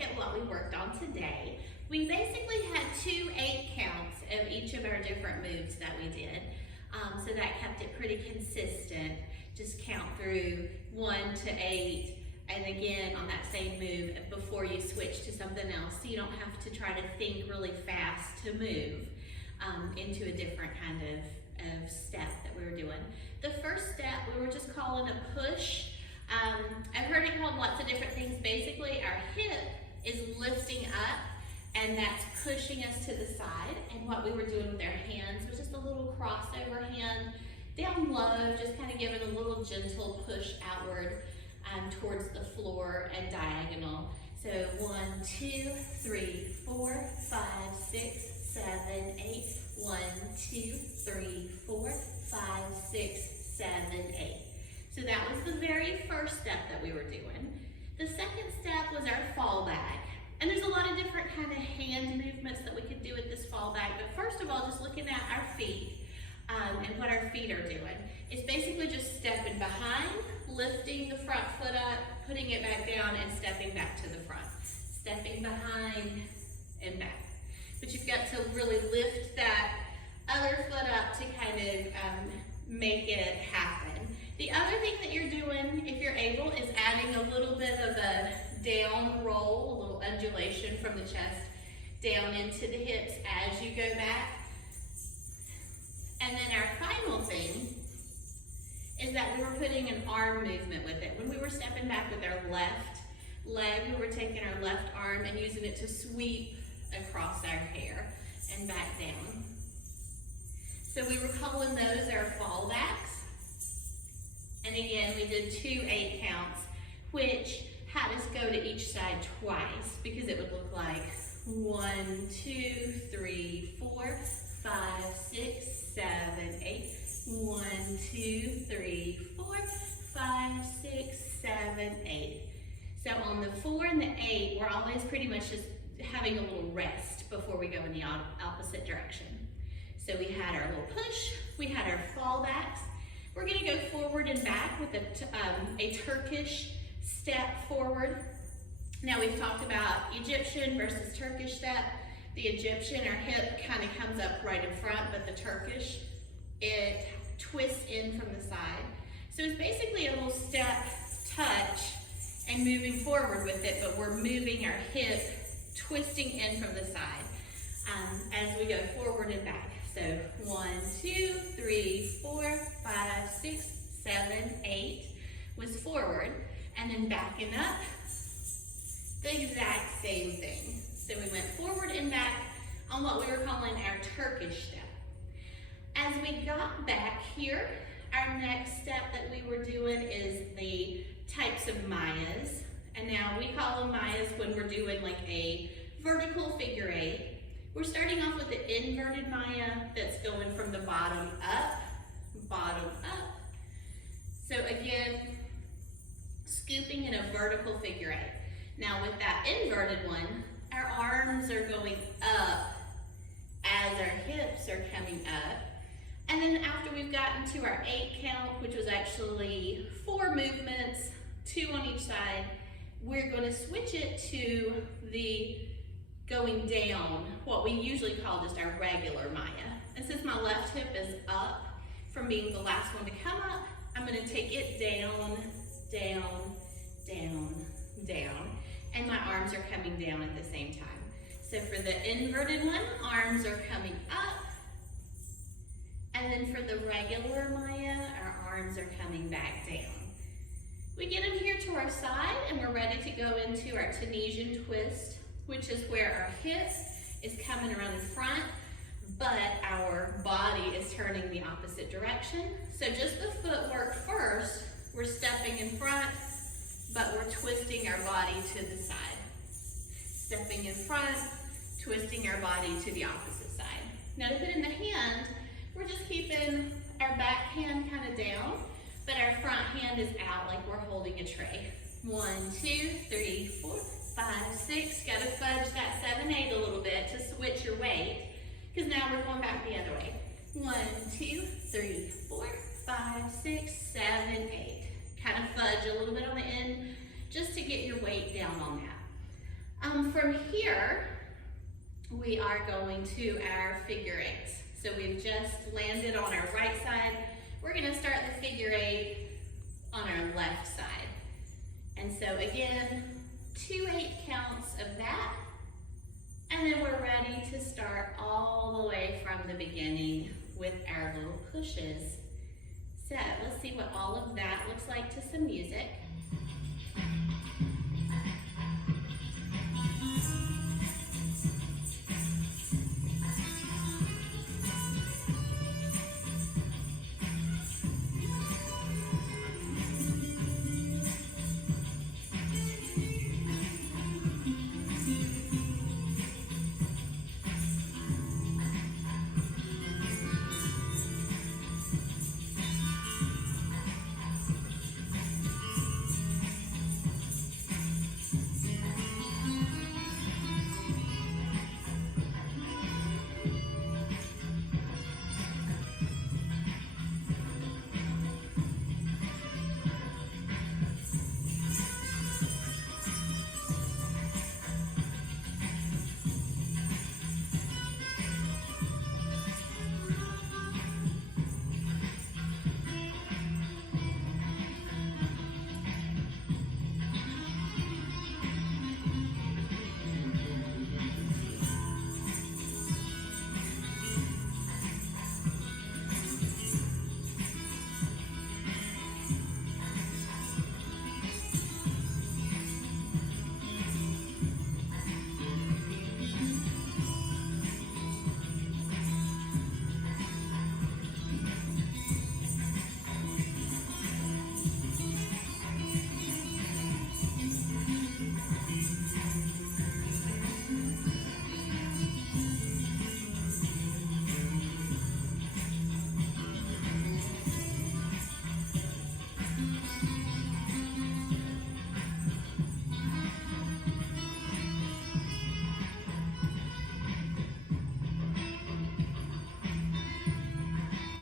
look at what we worked on today. We basically had 2 8 counts of each of our different moves that we did. So that kept it pretty consistent. Just count through 1 to 8, and again on that same move before you switch to something else, so you don't have to try to think really fast to move into a different kind of step that we were doing. The first step we were just calling a push. I've heard it called lots of different things. Basically, our hip is lifting up, and that's pushing us to the side. And what we were doing with our hands was just a little crossover hand down low, just kind of giving a little gentle push outward towards the floor and diagonal. So 1, 2, 3, 4, 5, 6, 7, 8. 1, 2, 3, 4, 5, 6, 7, 8. So that was the very first step that we were doing. The second step was our fall back. And there's a lot of different kind of hand movements that we could do with this fall back. But first of all, just looking at our feet and what our feet are doing. It's basically just stepping behind, lifting the front foot up, putting it back down, and stepping back to the front. Stepping behind and back. But you've got to really lift that other foot up to kind of make it happen. The other thing that you're doing, if you're able, is adding a little bit of a down roll, a little undulation from the chest down into the hips as you go back. And then our final thing is that we were putting an arm movement with it. When we were stepping back with our left leg, we were taking our left arm and using it to sweep across our hair and back down. So we were calling those our fall backs. And again, we did 2 8 counts, which had us go to each side twice, because it would look like 1, 2, 3, 4, 5, 6, 7, 8. 1, 2, 3, 4, 5, 6, 7, 8. So on the 4 and the 8, we're always pretty much just having a little rest before we go in the opposite direction. So we had our little push, we had our fall backs. We're gonna go forward and back with a Turkish step forward. Now we've talked about Egyptian versus Turkish step. The Egyptian, our hip kind of comes up right in front, but the Turkish, it twists in from the side. So it's basically a little step touch and moving forward with it, but we're moving our hip, twisting in from the side as we go forward and back. So 1, 2, 3, 4, 5, 6, 7, 8 was forward, and then backing up, the exact same thing. So we went forward and back on what we were calling our Turkish step. As we got back here, our next step that we were doing is the types of Mayas. And now we call them Mayas when we're doing like a vertical figure 8. We're starting off with the inverted Maya that's going from the bottom up, bottom up. So again, scooping in a vertical figure 8. Now with that inverted one, our arms are going up as our hips are coming up. And then after we've gotten to our 8 count, which was actually 4 movements, 2 on each side, we're going to switch it to the going down, what we usually call just our regular Maya. And since my left hip is up from being the last one to come up, I'm going to take it down, down, down, down. And my arms are coming down at the same time. So for the inverted one, arms are coming up. And then for the regular Maya, our arms are coming back down. We get them here to our side, and we're ready to go into our Tunisian twist, which is where our hip is coming around in front, but our body is turning the opposite direction. So just the footwork first, we're stepping in front, but we're twisting our body to the side. Stepping in front, twisting our body to the opposite side. Now to put in the hand, we're just keeping our back hand kind of down, but our front hand is out like we're holding a tray. 1, 2, 3, 4, 5, 6. Got to fudge that 7, 8 a little bit to switch your weight, because now we're going back the other way. 1, 2, 3, 4, 5, 6, 7, 8. Kind of fudge a little bit on the end just to get your weight down on that. From here, we are going to our figure eights. So we've just landed on our right side. We're gonna start the figure eight on our left side. And so again, 2 8 counts of that. And then we're ready to start all the way from the beginning with our little pushes. So let's see what all of that looks like to some music.